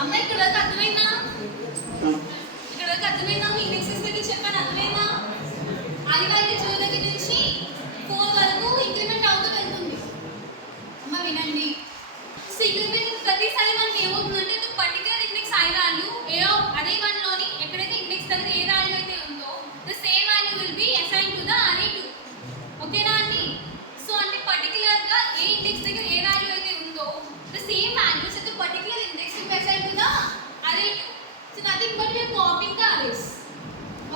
అమ్మ ఇక్కడ వరకు అర్థమైందా? ఇక్కడ వరకు అర్థమైందా? మీ ఇండెక్సెస్ దగ్గర చెప్పాను, అర్థమైందా? అది వరకు జో దగ్గర నుంచి 4 వరకు ఇంక్రిమెంట్ అవుతూ వెళ్తుంది. అమ్మ వినండి. సో ఇంక్రిమెంట్ ప్రతిసారి మనకి ఏమవుతుందంటే పర్టికులర్ ఇండెక్స్ ఐ వాల్యూ అదే వన్ లోని ఎక్కడైతే ఇండెక్స్ దగ్గర ఏ వాల్యూ అయితే ఉందో the same value will be assign to the అరే 2. ఓకేనా అండి? సో అంటే పర్టికులర్ గా ఏ ఇండెక్స్ దగ్గర ఏ వాల్యూ అయితే ఉందో the same values at the particular index will be assigned to the array 2. So nothing but we are copying the arrays.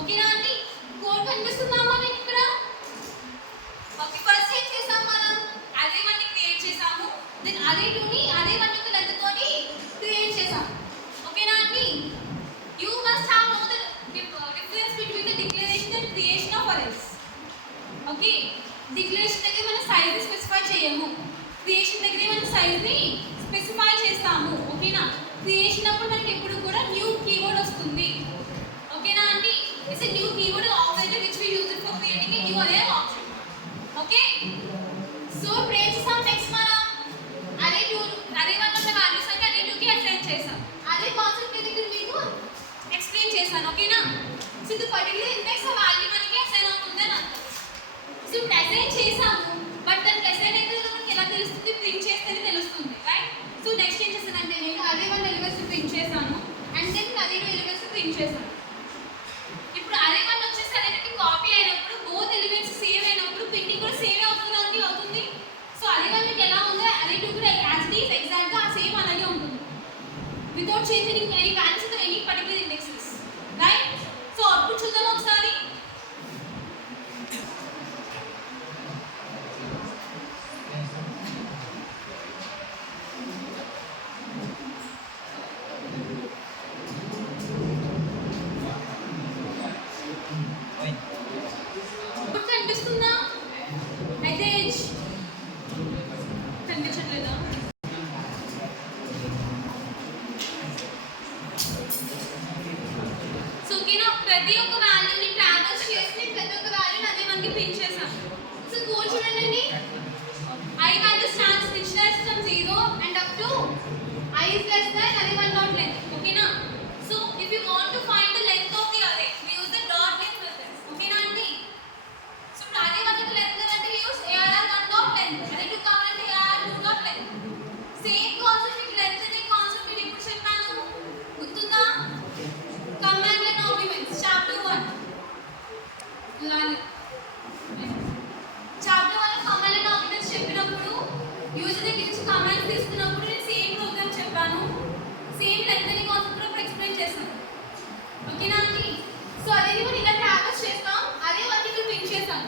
ఓకేనా అండి? కోడ్ కనిపిస్తుందా మనకి ఇక్కడ? ఓకే, ఫస్ట్ ఏం చేసాం మనం? అరే 1 ని క్రియేట్ చేసాము, దెన్ అరే 2 ని అరే 1 యొక్క లెంత్ తోటి క్రియేట్ చేసాం. ఓకేనా అండి? You must have know the difference between the declaration and creation of arrays. Okay, declaration దగ్గర మనం సైజ్ ని స్పెసిఫై చేయము, క్రియేషన్ దగ్గర మనం సైజ్ ని స్పెసిఫై చేస్తాము. ఓకేనా? క్రియేషన్ అప్పుడు మనకి ఎప్పుడు కూడా న్యూ కీవర్డ్ వస్తుంది. ఓకేనా అండి? It's a new keyword operator which we use it for creating a new array object. Okay, so ఇప్పుడు ఏం చేసాం నెక్స్ట్ మనం అరే 1 ఉన్న వాల్యూస్ అంటే అరే 2 కి అసైన్ చేసాం. అదే కాన్సెప్ట్ నేను ఇక్కడ మీకు ఎక్స్ప్లెయిన్ చేశాను. ఓకేనా? సో ఇది పర్టిక్యులర్ ఇండెక్స్ ఆ వాల్యూ మనకి అసైన్ అవుతుంది అని అర్థం. సో ఇప్పుడు అసైన్ చేసాము, బట్ దానికి అసైన్ అయితే మనకి ఎలా తెలుస్తుంది? ప్రింట్ చేస్తేనే తెలుస్తుంది, రైట్? సో నెక్స్ట్ ఏం చేస్తానంటే నేను అరే 1 ఎలిమెంట్స్ ప్రింట్ చేశాను అండ్ దెన్ అరే 2 ఎలిమెంట్స్ ప్రింట్ చేశాను. ఇప్పుడు అరే 1 వచ్చేసి అరే 2 కి కాపీ అయినప్పుడు బోత్ ఎలిమెంట్స్ సేమ్ అయినప్పుడు ప్రింటింగ్ కూడా సేమ్ అవుతుంది అండి, అవుతుంది. సో అరే 1 కి ఎలా ఉందో అరే 2 కూడా యాజ్ ఇట్ ఈస్ ఎగ్జాక్ట్ గా సేమ్ అలాగే ఉంటుంది without changing any values to any particular indexes, right? So output చూద్దాం ఒకసారి. కనిపిస్తుందా? అయితే కనిపించట్లేదా? సో ఓకేనా, ప్రతి ఒక్క వాల్యూని ట్రావర్స్ చేసి ప్రతి ఒక్క వాల్యూని అదే మనకి ప్రింట్ చేసాం. సో కోడ్ చూడండి. I value stands initialized from 0 and up to I is less than array 1 dot length. ఓకేనా? So if you want to find the length of the array we use the dot length method. ఓకేనా అండి? So array 1 యొక్క లెంత్ అంటే we use arr 1 dot length, array 2 కావాలంటే arr 2 dot length. Same concept మీకు లెంత్ అనే కాన్సెప్ట్ నేను ఇప్పుడు చెప్పాను, గుర్తుందా? కమాండ్ అండ్ ఆర్గ్యుమెంట్స్ చాప్టర్ 1 లాలి చాప్టర్ 1 కమాండ్ అండ్ ఆర్గ్యుమెంట్స్ చెప్పినప్పుడు యూజర్ దగ్గర నుంచి కమాండ్స్ తీసుకున్నప్పుడు నేను సేమ్ ప్రోగ్రామ్ చెప్పాను, సేమ్ లెంత్ అనే కాన్సెప్ట్ కూడా ఎక్స్ప్లెయిన్ చేశాను. ఓకేనా అండి? సో అదే మనం ఇలా ట్రావర్స్ చేస్తాం, అదే 1 కి ప్రింట్ చేస్తాం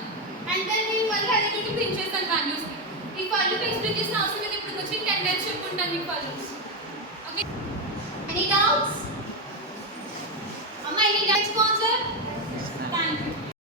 అండ్ దెన్ నేను మళ్ళీ అదే 2 కి ప్రింట్ చేస్తాను వాల్యూస్ కి. ఈ వాల్యూ ఎక్స్ప్లెయిన్ చేసిన అవసరం లేదు, ఇప్పుడు వచ్చి 10 టైమ్స్ చెప్పుకుంటాను ఈ వాల్యూస్.